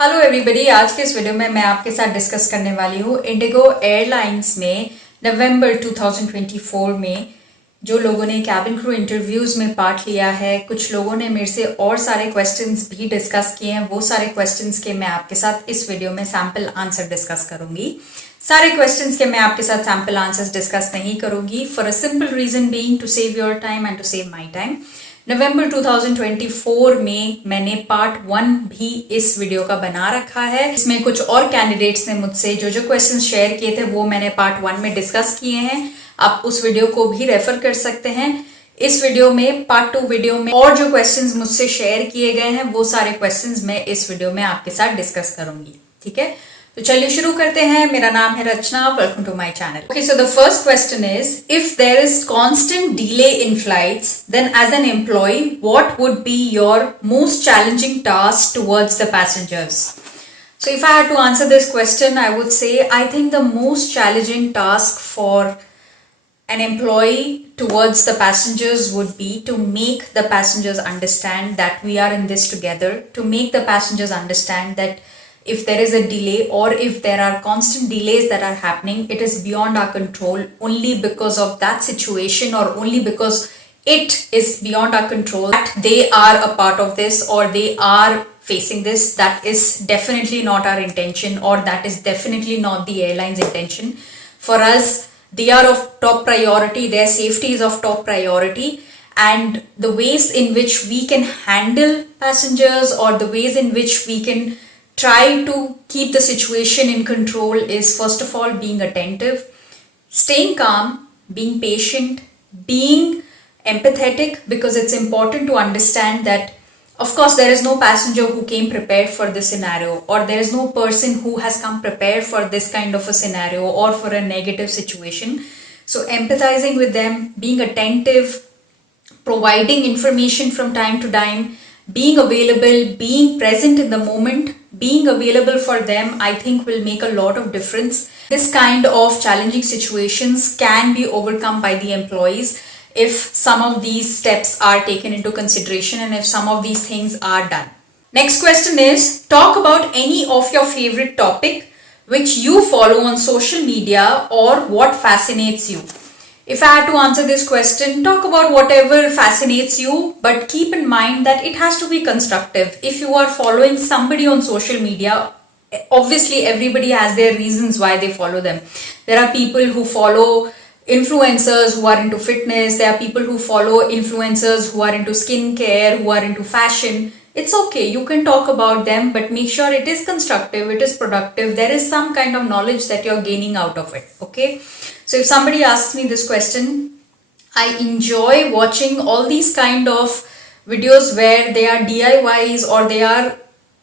Hello everybody, आज के इस वीडियो में मैं आपके साथ डिस्कस करने वाली हूँ इंडिगो एयरलाइंस में नवंबर 2024 में जो लोगों ने कैबिन क्रू इंटरव्यूज में पार्ट लिया है, कुछ लोगों ने मेरे से और सारे क्वेश्चंस भी डिस्कस किए हैं। वो सारे क्वेश्चंस के मैं आपके साथ इस वीडियो में सैम्पल आंसर डिस्कस करूंगी। सारे क्वेश्चंस के मैं आपके साथ सैम्पल आंसर्स डिस्कस नहीं करूंगी for a simple reason being to save your time and to save my time. नवंबर 2024 में मैंने पार्ट 1 भी इस वीडियो का बना रखा है। इसमें कुछ और कैंडिडेट्स ने मुझसे जो क्वेश्चंस शेयर किए थे वो मैंने पार्ट 1 में डिस्कस किए हैं। आप उस वीडियो को भी रेफर कर सकते हैं। इस वीडियो में पार्ट 2 वीडियो में और जो क्वेश्चंस मुझसे शेयर किए गए हैं वो सारे क्वेश्चंस मैं इस वीडियो में आपके साथ डिस्कस करूंगी। ठीक है, तो चलिए शुरू करते हैं। मेरा नाम है Rachna, welcome to my channel. Okay, so the first question is, if there is constant delay in flights, then as an employee what would be your most challenging task towards the passengers? So if I had to answer this question, I would say I think the most challenging task for an employee towards the passengers would be to make the passengers understand that we are in this together, to make the passengers understand that if there is a delay or if there are constant delays that are happening, it is beyond our control only because of that situation, or only because it is beyond our control that they are a part of this or they are facing this. That is definitely not our intention, or that is definitely not the airline's intention. For us, they are of top priority, their safety is of top priority, and the ways in which we can handle passengers or the ways in which we can try to keep the situation in control is, first of all, being attentive, staying calm, being patient, being empathetic, because it's important to understand that of course there is no passenger who came prepared for this scenario, or there is no person who has come prepared for this kind of a scenario or for a negative situation. So empathizing with them, being attentive, providing information from time to time, being available, being present in the moment, being available for them, I think will make a lot of difference. This kind of challenging situations can be overcome by the employees if some of these steps are taken into consideration and if some of these things are done. Next question is, talk about any of your favorite topic which you follow on social media or what fascinates you. If I had to answer this question, talk about whatever fascinates you, but keep in mind that it has to be constructive. If you are following somebody on social media, obviously everybody has their reasons why they follow them. There are people who follow influencers who are into fitness. There are people who follow influencers who are into skincare, who are into fashion. It's okay, you can talk about them, but make sure it is constructive, it is productive, there is some kind of knowledge that you're gaining out of it. Okay, so if somebody asks me this question, I enjoy watching all these kind of videos where they are DIYs, or they are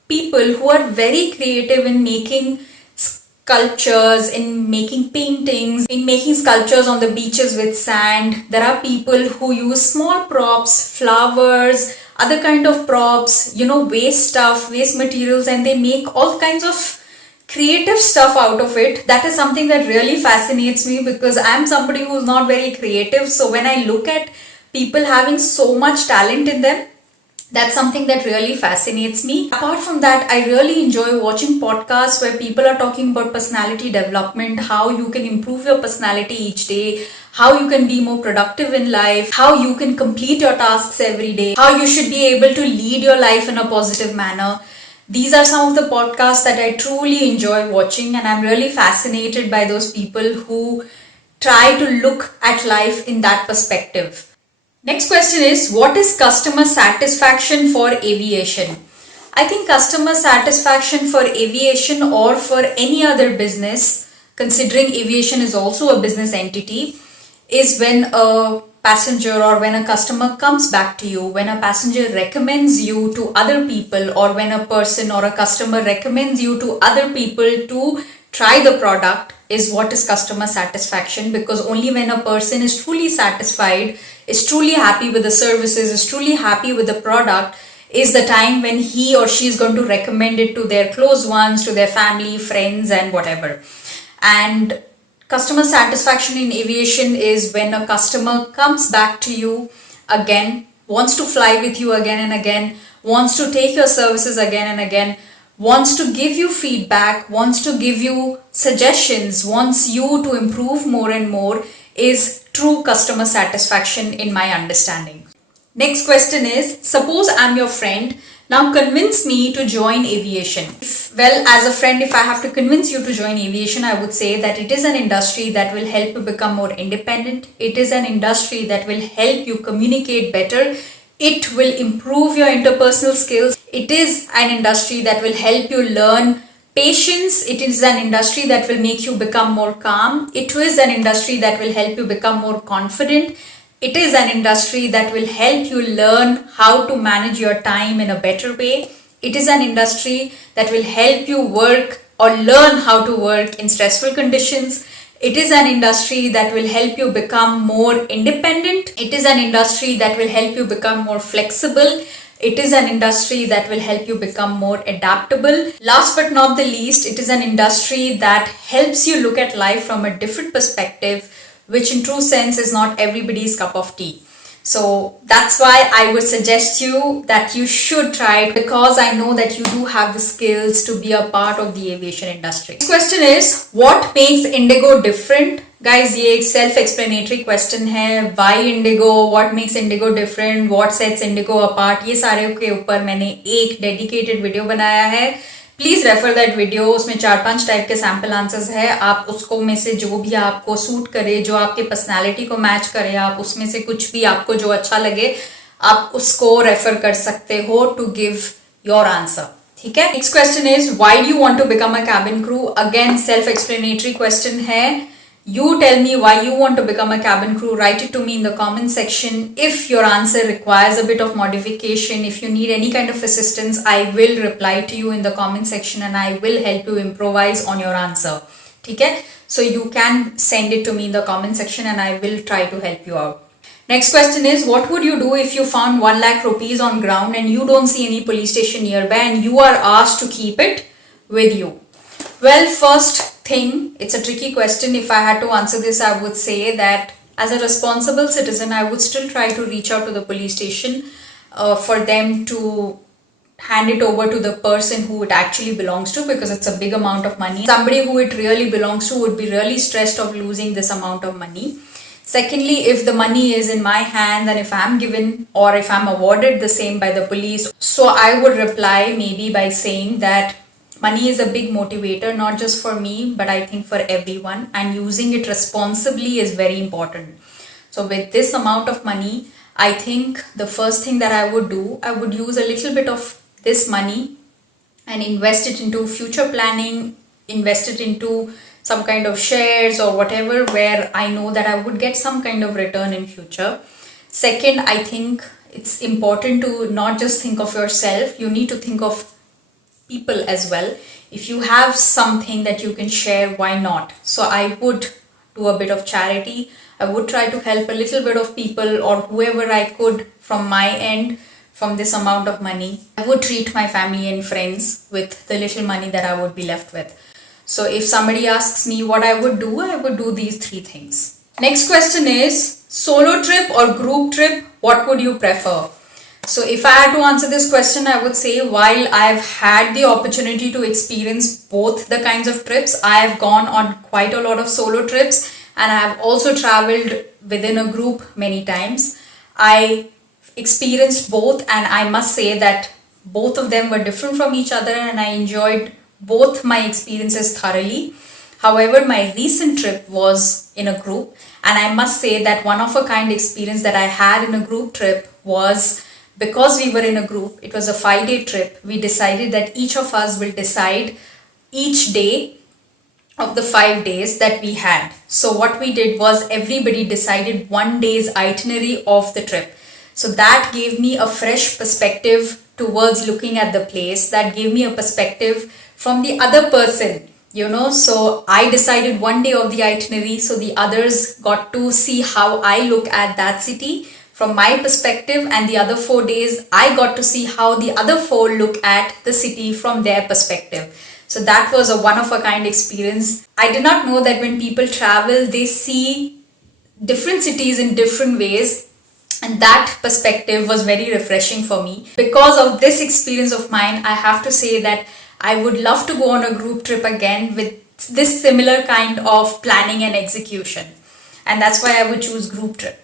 people who are very creative in making sculptures, in making paintings, in making sculptures on the beaches with sand. There are people who use small props, flowers, other kind of props, waste stuff, waste materials, and they make all kinds of creative stuff out of it. That is something that really fascinates me, because I am somebody who is not very creative. So when I look at people having so much talent in them, that's something that really fascinates me. Apart from that, I really enjoy watching podcasts where people are talking about personality development, how you can improve your personality each day, how you can be more productive in life, how you can complete your tasks every day, how you should be able to lead your life in a positive manner. These are some of the podcasts that I truly enjoy watching, and I'm really fascinated by those people who try to look at life in that perspective. Next question is, what is customer satisfaction for aviation? I think customer satisfaction for aviation, or for any other business, considering aviation is also a business entity, is when a passenger or when a customer comes back to you, when a passenger recommends you to other people, or when a person or a customer recommends you to other people to try the product, is what is customer satisfaction. Because only when a person is truly satisfied, is truly happy with the services, is truly happy with the product, is the time when he or she is going to recommend it to their close ones, to their family, friends, and whatever. And customer satisfaction in aviation is when a customer comes back to you again, wants to fly with you again and again, wants to take your services again and again, wants to give you feedback, wants to give you suggestions, wants you to improve more and more is true customer satisfaction in my understanding. Next question is, suppose I'm your friend. Now convince me to join aviation. Well, as a friend, if I have to convince you to join aviation, I would say that it is an industry that will help you become more independent. It is an industry that will help you communicate better. It will improve your interpersonal skills. It is an industry that will help you learn patience. It is an industry that will make you become more calm. It is an industry that will help you become more confident. It is an industry that will help you learn how to manage your time in a better way. It is an industry that will help you work or learn how to work in stressful conditions. It is an industry that will help you become more independent. It is an industry that will help you become more flexible. It is an industry that will help you become more adaptable. Last but not the least, it is an industry that helps you look at life from a different perspective, which in true sense is not everybody's cup of tea. So that's why I would suggest you that you should try it, because I know that you do have the skills to be a part of the aviation industry. Next question is, what makes Indigo different? Guys, ये एक self-explanatory question है. Why Indigo? What makes Indigo different? What sets Indigo apart? ये सारे के ऊपर मैंने एक dedicated video बनाया है. Please refer that video. उसमें 4-5 टाइप के सैम्पल आंसर्स है. आप उसको में से जो भी आपको सूट करे, जो आपके पर्सनालिटी को मैच करे, आप उसमें से कुछ भी आपको जो अच्छा लगे आप उसको रेफर कर सकते हो टू गिव योर आंसर. ठीक है. Next question is, why do you want to become a cabin crew? Again self explanatory question है. You tell me why you want to become a cabin crew. Write it to me in the comment section. If your answer requires a bit of modification, if you need any kind of assistance, I will reply to you in the comment section and I will help you improvise on your answer. Okay? So you can send it to me in the comment section and I will try to help you out. Next question is, what would you do if you found 1 lakh rupees on ground and you don't see any police station nearby and you are asked to keep it with you? Well, first thing, it's a tricky question. If I had to answer this, I would say that as a responsible citizen, I would still try to reach out to the police station for them to hand it over to the person who it actually belongs to, because it's a big amount of money. Somebody who it really belongs to would be really stressed of losing this amount of money. Secondly, if the money is in my hand and if I'm given or if I'm awarded the same by the police, so I would reply maybe by saying that money is a big motivator, not just for me, but I think for everyone, and using it responsibly is very important. So with this amount of money, I think the first thing that I would do, I would use a little bit of this money and invest it into future planning, invest it into some kind of shares or whatever, where I know that I would get some kind of return in future. Second, I think it's important to not just think of yourself, you need to think of people as well. If you have something that you can share, why not? So I would do a bit of charity. I would try to help a little bit of people or whoever I could from my end from this amount of money. I would treat my family and friends with the little money that I would be left with. So if somebody asks me what I would do these 3 things. Next question is, solo trip or group trip, what would you prefer? So if I had to answer this question, I would say, while I've had the opportunity to experience both the kinds of trips, I have gone on quite a lot of solo trips and I have also traveled within a group many times. I experienced both and I must say that both of them were different from each other and I enjoyed both my experiences thoroughly. However, my recent trip was in a group and I must say that one of a kind experience that I had in a group trip was, because we were in a group, it was a 5-day trip. We decided that each of us will decide each day of the 5 days that we had. So what we did was everybody decided 1 day's itinerary of the trip. So that gave me a fresh perspective towards looking at the place. That gave me a perspective from the other person, you know. So I decided 1 day of the itinerary, so the others got to see how I look at that city from my perspective, and the other 4 days I got to see how the other 4 look at the city from their perspective. So that was a one of a kind experience. I did not know that when people travel, they see different cities in different ways, and that perspective was very refreshing for me. Because of this experience of mine, I have to say that I would love to go on a group trip again with this similar kind of planning and execution. And that's why I would choose group trip.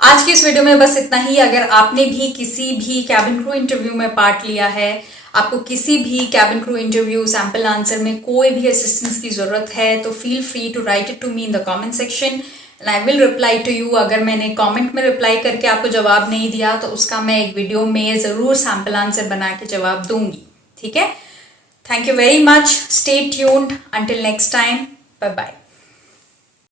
आज की इस video में बस इतना ही. अगर आपने भी किसी भी कैबिन क्रू इंटरव्यू में पार्ट लिया है, आपको किसी भी cabin crew interview sample answer में कोई भी असिस्टेंस की ज़रूरत है, तो feel free to write it to me in the comment section and I will reply to you. अगर मैंने कमेंट में रिप्लाई करके आपको जवाब नहीं दिया तो उसका मैं एक वीडियो में ज़रूर सैम्पल आंसर बना के जवाब दूंगी. ठीक है? Thank you very much. Stay tuned. Until next time. Bye bye.